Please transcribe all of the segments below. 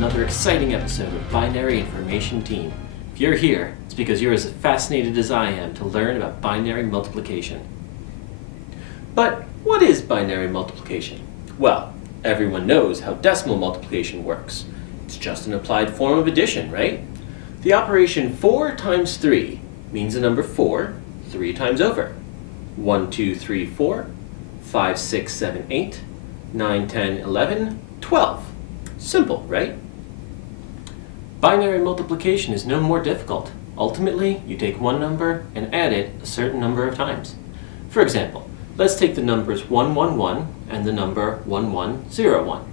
another exciting episode of Binary Information Team. If you're here, it's because you're as fascinated as I am to learn about binary multiplication. But what is binary multiplication? Well, everyone knows how decimal multiplication works. It's just an applied form of addition, right? The operation 4 times 3 means the number 4 3 times over. 1, 2, 3, 4, 5, 6, 7, 8, 9, 10, 11, 12. Simple, right? Binary multiplication is no more difficult. Ultimately, you take one number and add it a certain number of times. For example, let's take the numbers 111 and the number 1101.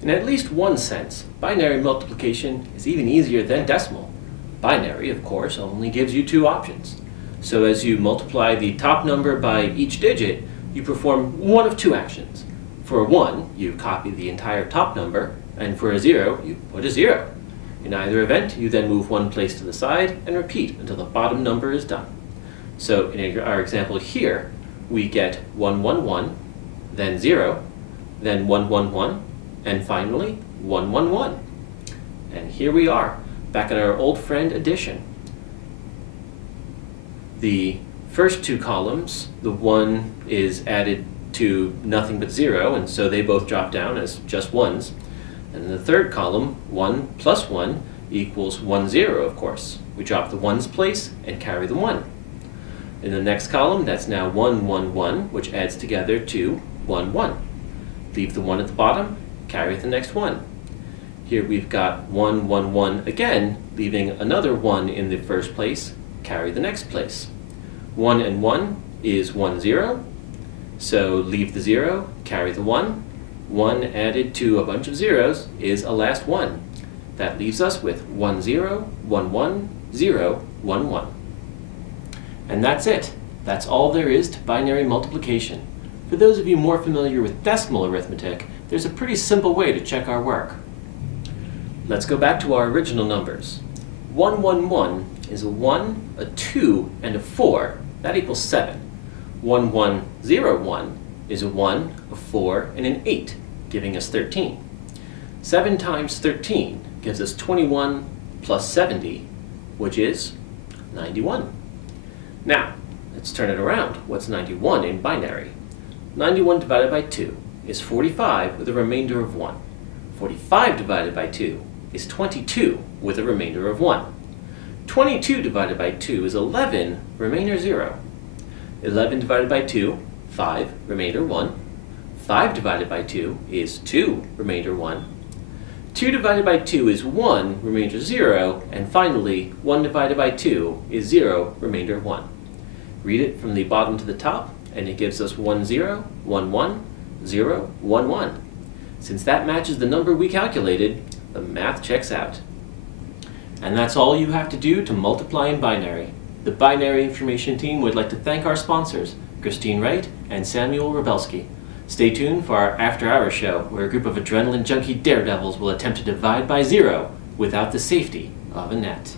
In at least one sense, binary multiplication is even easier than decimal. Binary, of course, only gives you two options. So as you multiply the top number by each digit, you perform one of two actions. For a 1, you copy the entire top number, and for a 0, you put a 0. In either event, you then move one place to the side and repeat until the bottom number is done. So in our example here, we get 111, then 0, then 111, and finally 111. And here we are, back at our old friend addition. The first two columns, the 1 is added to nothing but 0, and so they both drop down as just 1s. And in the third column, 1 plus 1 equals 10, of course. We drop the 1's place and carry the 1. In the next column, that's now 1, 1, 1, which adds together to 1, 1. Leave the 1 at the bottom, carry the next 1. Here we've got 1, 1, 1 again, leaving another 1 in the first place, carry the next place. 1 and 1 is 1, 0. So leave the 0, carry the 1. 1 added to a bunch of zeros is a last 1. That leaves us with 1, 0, 1, 1, 0, 1, 1. And that's it. That's all there is to binary multiplication. For those of you more familiar with decimal arithmetic, there's a pretty simple way to check our work. Let's go back to our original numbers. 111 is a 1, a 2, and a 4. That equals 7. 1101 is a 1, a 4, and an 8, giving us 13. 7 times 13 gives us 21 plus 70, which is 91. Now, let's turn it around. What's 91 in binary? 91 divided by 2 is 45 with a remainder of 1. 45 divided by 2 is 22 with a remainder of 1. 22 divided by 2 is 11, remainder 0. 11 divided by 2, 5, remainder 1. 5 divided by 2 is 2, remainder 1. 2 divided by 2 is 1, remainder 0. And finally, 1 divided by 2 is 0, remainder 1. Read it from the bottom to the top, and it gives us 1, 0, 1, 1, 0, 1, 1. Since that matches the number we calculated, the math checks out. And that's all you have to do to multiply in binary. The Binary Information Team would like to thank our sponsors, Christine Wright and Samuel Rebelski. Stay tuned for our After Hours show, where a group of adrenaline junkie daredevils will attempt to divide by 0 without the safety of a net.